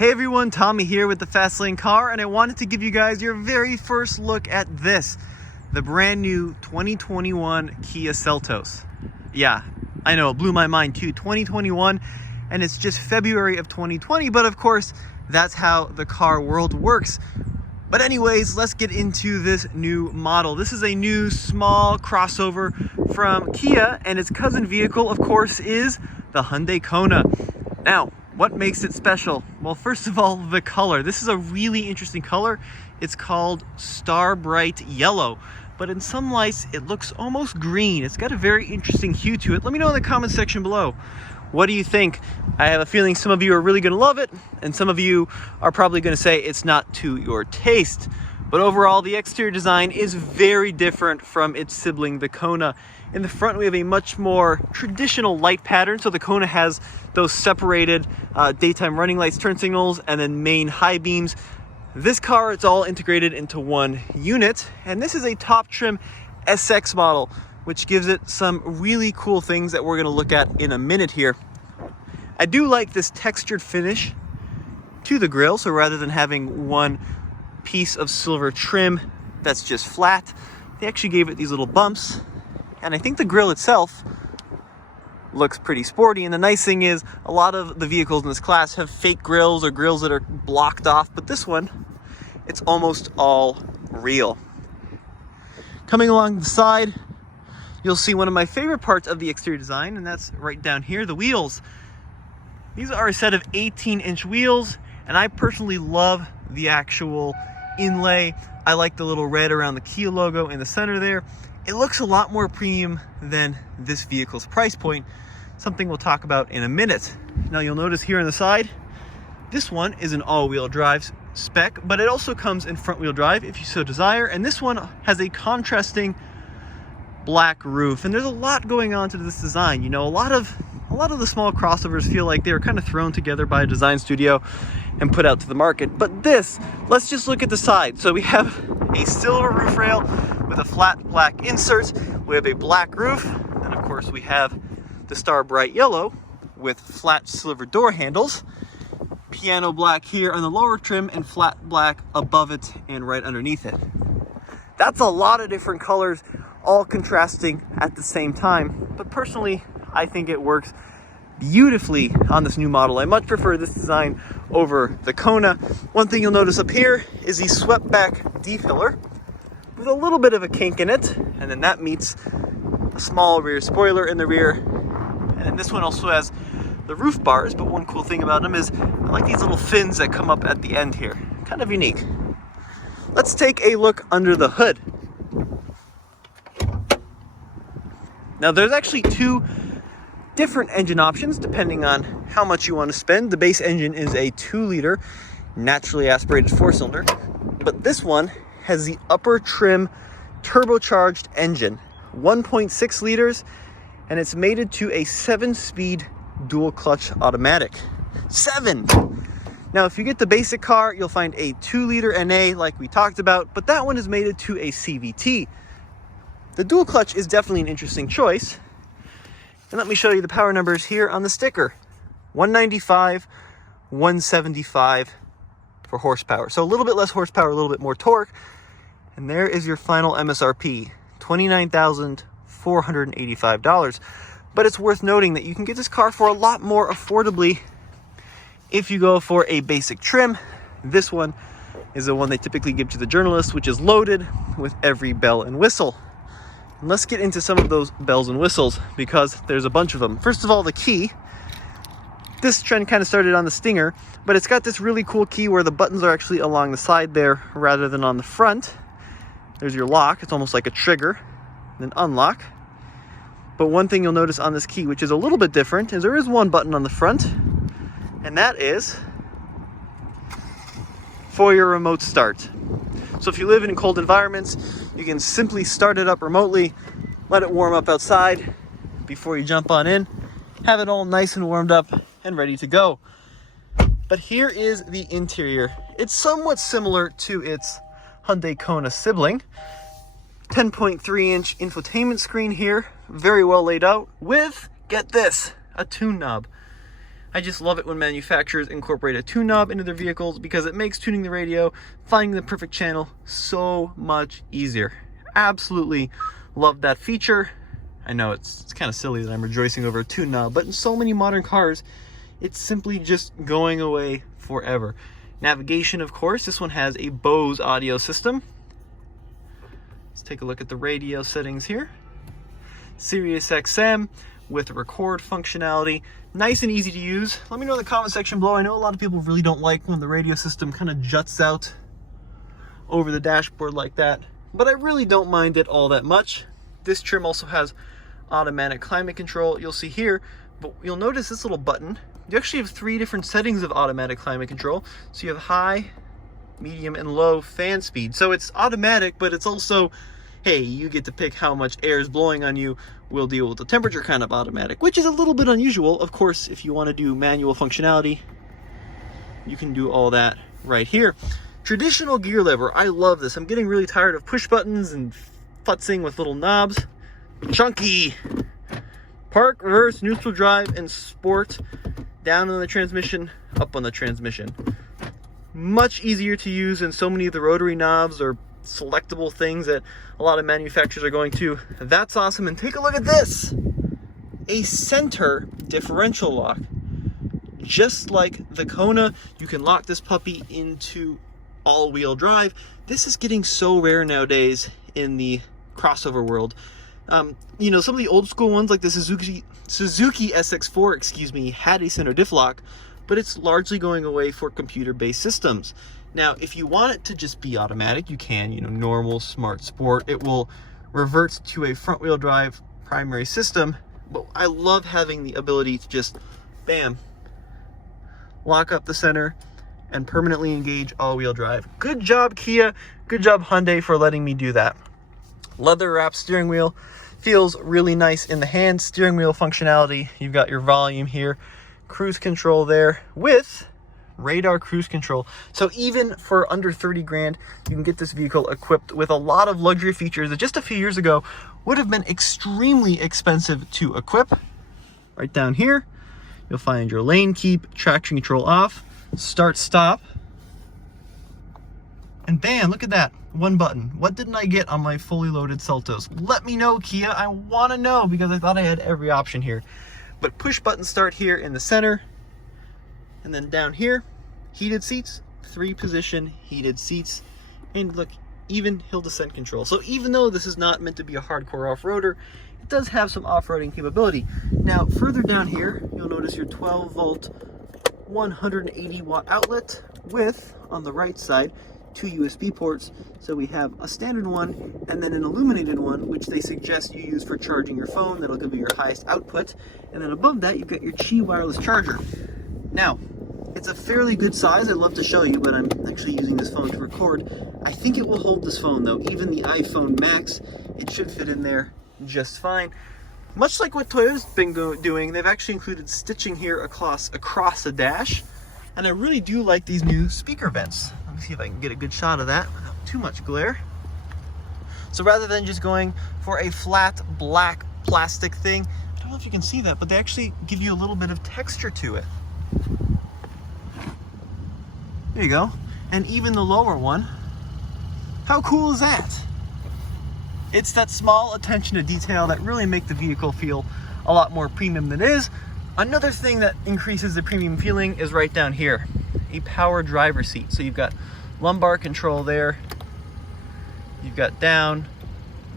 Hey everyone, Tommy here with the Fast Lane Car, and I wanted to give you guys your very first look at this, the brand new 2021 Kia Seltos. Yeah, I know, it blew my mind too, 2021, and it's just February of 2020, but of course, that's how the car world works. But anyways, let's get into this new model. This is a new small crossover from Kia, and its cousin vehicle, of course, is the Hyundai Kona. Now, what makes it special? Well, first of all, the color. This is a really interesting color. It's called Star Bright Yellow, but in some lights, it looks almost green. It's got a very interesting hue to it. Let me know in the comment section below. What do you think? I have a feeling some of you are really gonna love it, and some of you are probably gonna say it's not to your taste. But overall, the exterior design is very different from its sibling, the Kona. In the front, we have a much more traditional light pattern. So the Kona has those separated daytime running lights, turn signals, and then main high beams. This car, it's all integrated into one unit. And this is a top trim SX model, which gives it some really cool things that we're gonna look at in a minute here. I do like this textured finish to the grille. So rather than having one piece of silver trim that's just flat, they actually gave it these little bumps. And I think the grille itself looks pretty sporty. And the nice thing is, a lot of the vehicles in this class have fake grills or grills that are blocked off, but this one, it's almost all real. Coming along the side, you'll see one of my favorite parts of the exterior design, and that's right down here, the wheels. These are a set of 18-inch wheels, and I personally love the actual inlay. I like the little red around the Kia logo in the center there. It looks a lot more premium than this vehicle's price point, something we'll talk about in a minute. Now you'll notice here on the side, this one is an all-wheel drive spec, but it also comes in front-wheel drive if you so desire, and this one has a contrasting black roof. And there's a lot going on to this design. You know, a lot of the small crossovers feel like they were kind of thrown together by a design studio and put out to the market. But this, let's just look at the side. So we have a silver roof rail with a flat black insert. We have a black roof, and of course we have the Star Bright Yellow with flat silver door handles, piano black here on the lower trim, and flat black above it and right underneath it. That's a lot of different colors, all contrasting at the same time. But personally, I think it works beautifully on this new model. I much prefer this design over the Kona. One thing you'll notice up here is the swept back D-pillar with a little bit of a kink in it, and then that meets a small rear spoiler in the rear. And then this one also has the roof bars, but one cool thing about them is I like these little fins that come up at the end here. Kind of unique. Let's take a look under the hood. Now there's actually two different engine options depending on how much you want to spend. The base engine is a 2-liter naturally aspirated 4-cylinder, but this one has the upper trim turbocharged engine, 1.6 liters, and it's mated to a 7-speed dual clutch automatic. 7! Now if you get the basic car, you'll find a 2-liter NA like we talked about, but that one is mated to a CVT. The dual clutch is definitely an interesting choice. And let me show you the power numbers here on the sticker. 195, 175 for horsepower. So a little bit less horsepower, a little bit more torque. And there is your final MSRP, $29,485. But it's worth noting that you can get this car for a lot more affordably if you go for a basic trim. This one is the one they typically give to the journalists, which is loaded with every bell and whistle. Let's get into some of those bells and whistles because there's a bunch of them. First of all, the key. This trend kind of started on the Stinger, but it's got this really cool key where the buttons are actually along the side there rather than on the front. There's your lock. It's almost like a trigger. Then unlock. But one thing you'll notice on this key, which is a little bit different, is there is one button on the front, and that is for your remote start. So if you live in cold environments, you can simply start it up remotely, let it warm up outside before you jump on in, have it all nice and warmed up and ready to go. But here is the interior. It's somewhat similar to its Hyundai Kona sibling. 10.3-inch infotainment screen here, very well laid out with, get this, a tune knob. I just love it when manufacturers incorporate a tune knob into their vehicles because it makes tuning the radio, finding the perfect channel, so much easier. Absolutely love that feature. I know it's kind of silly that I'm rejoicing over a tune knob, but in so many modern cars, it's simply just going away forever. Navigation, of course, this one has a Bose audio system. Let's take a look at the radio settings here. Sirius XM with record functionality. Nice and easy to use. Let me know in the comment section below. I know a lot of people really don't like when the radio system kind of juts out over the dashboard like that, but I really don't mind it all that much. This trim also has automatic climate control, you'll see here, but you'll notice this little button. You actually have 3 different settings of automatic climate control. So you have high, medium, and low fan speed. So it's automatic, but it's also, hey, you get to pick how much air is blowing on you. We'll deal with the temperature kind of automatic, which is a little bit unusual. Of course, if you want to do manual functionality, you can do all that right here. Traditional gear lever, I love this. I'm getting really tired of push buttons and futzing with little knobs. Chunky. Park, reverse, neutral drive, and sport. Down on the transmission, up on the transmission. Much easier to use than so many of the rotary knobs or selectable things that a lot of manufacturers are going to. That's awesome. And take a look at this. A center differential lock. Just like the Kona, you can lock this puppy into all-wheel drive. This is getting so rare nowadays in the crossover world. You know, some of the old school ones like the Suzuki SX4, had a center diff lock, but it's largely going away for computer-based systems. Now, if you want it to just be automatic, you can, you know, normal, smart, sport. It will revert to a front-wheel drive primary system, but I love having the ability to just, bam, lock up the center and permanently engage all-wheel drive. Good job, Kia. Good job, Hyundai, for letting me do that. Leather wrapped steering wheel. Feels really nice in the hand. Steering wheel functionality. You've got your volume here. Cruise control there with radar cruise control. So even for under 30 grand, you can get this vehicle equipped with a lot of luxury features that just a few years ago would have been extremely expensive to equip. Right down here, you'll find your lane keep, traction control off, start stop, and bam, look at that. One button. What didn't I get on my fully loaded Seltos? Let me know, Kia. I want to know because I thought I had every option here. But push button start here in the center. And then down here, heated seats, 3-position heated seats. And look, even hill descent control. So even though this is not meant to be a hardcore off-roader, it does have some off-roading capability. Now, further down here, you'll notice your 12-volt, 180-watt outlet with, on the right side, 2 USB ports. So we have a standard one and then an illuminated one, which they suggest you use for charging your phone. That'll give you your highest output. And then above that, you've got your Qi wireless charger. Now, it's a fairly good size. I'd love to show you, but I'm actually using this phone to record. I think it will hold this phone though. Even the iPhone Max, it should fit in there just fine. Much like what Toyota's been doing, they've actually included stitching here across the dash. And I really do like these new speaker vents. Let me see if I can get a good shot of that without too much glare. So rather than just going for a flat black plastic thing, I don't know if you can see that, but they actually give you a little bit of texture to it. There you go. And even the lower one, how cool is that? It's that small attention to detail that really make the vehicle feel a lot more premium than it is. Another thing that increases the premium feeling is right down here, a power driver seat. So you've got lumbar control there, you've got down,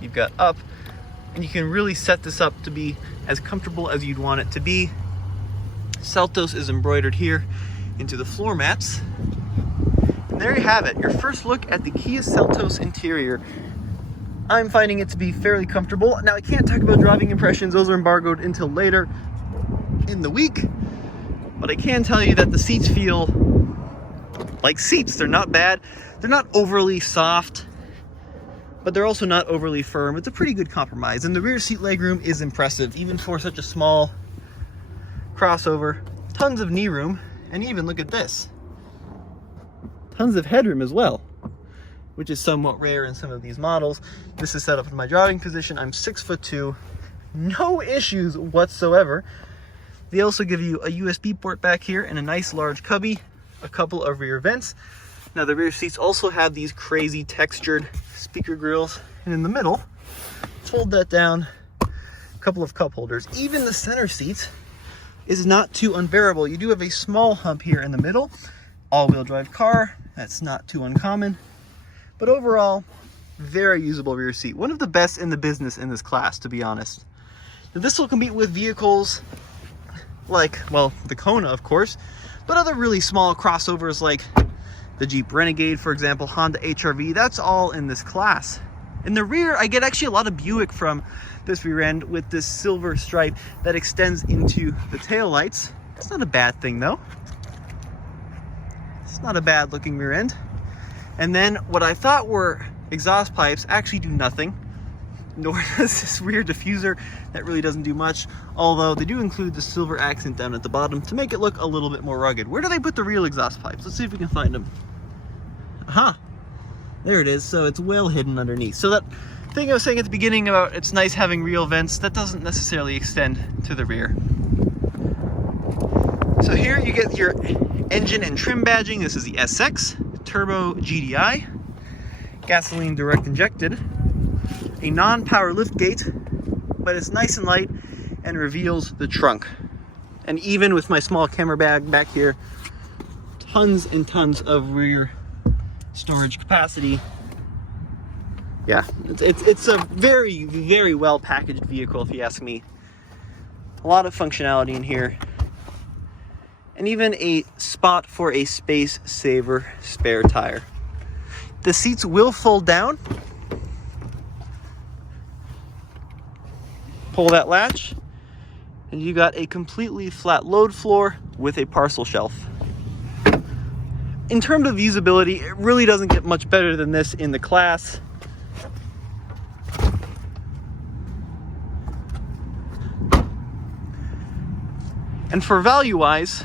you've got up, and you can really set this up to be as comfortable as you'd want it to be. Seltos is embroidered here into the floor mats. And there you have it, your first look at the Kia Seltos interior. I'm finding it to be fairly comfortable. Now, I can't talk about driving impressions, those are embargoed until later in the week, but I can tell you that the seats feel like seats. They're not bad. They're not overly soft, but they're also not overly firm. It's a pretty good compromise, and the rear seat legroom is impressive, even for such a small crossover. Tons of knee room, and even look at this. Tons of headroom as well, which is somewhat rare in some of these models. This is set up in my driving position. I'm 6'2", no issues whatsoever. They also give you a USB port back here and a nice large cubby, a couple of rear vents. Now the rear seats also have these crazy textured speaker grills, and in the middle, fold that down, a couple of cup holders. Even the center seat is not too unbearable. You do have a small hump here in the middle, all-wheel drive car, that's not too uncommon, but overall, very usable rear seat. One of the best in the business in this class, to be honest. Now, this will compete with vehicles like, well, the Kona, of course, but other really small crossovers like the Jeep Renegade, for example, Honda HR-V, that's all in this class. In the rear, I get actually a lot of Buick from this rear end with this silver stripe that extends into the taillights. It's not a bad thing though. It's not a bad looking rear end. And then what I thought were exhaust pipes actually do nothing, nor does this rear diffuser. That really doesn't do much, although they do include the silver accent down at the bottom to make it look a little bit more rugged. Where do they put the real exhaust pipes? Let's see if we can find them. Aha, there it is. So it's well hidden underneath. So that thing I was saying at the beginning about it's nice having real vents, that doesn't necessarily extend to the rear. So here you get your engine and trim badging. This is the SX Turbo GDI, gasoline direct injected, a non-power lift gate, but it's nice and light and reveals the trunk. And even with my small camera bag back here, tons and tons of rear storage capacity. Yeah, it's a very, very well packaged vehicle if you ask me. A lot of functionality in here. And even a spot for a space saver spare tire. The seats will fold down. Pull that latch, and you got a completely flat load floor with a parcel shelf. In terms of usability, it really doesn't get much better than this in the class. And for value-wise,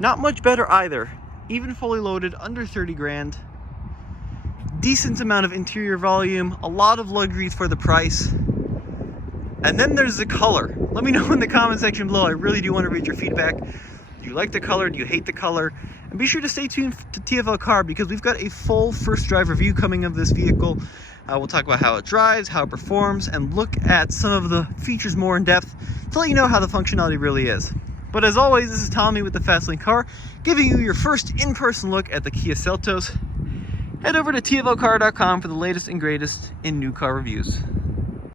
not much better either. Even fully loaded, under 30 grand. Decent amount of interior volume, a lot of luxuries for the price. And then there's the color. Let me know in the comment section below. I really do want to read your feedback. Do you like the color? Do you hate the color? And be sure to stay tuned to TFL Car because we've got a full first drive review coming of this vehicle. We'll talk about how it drives, how it performs, and look at some of the features more in depth to let you know how the functionality really is. But as always, this is Tommy with the Fastlane Car, giving you your first in-person look at the Kia Seltos. Head over to tflcar.com for the latest and greatest in new car reviews.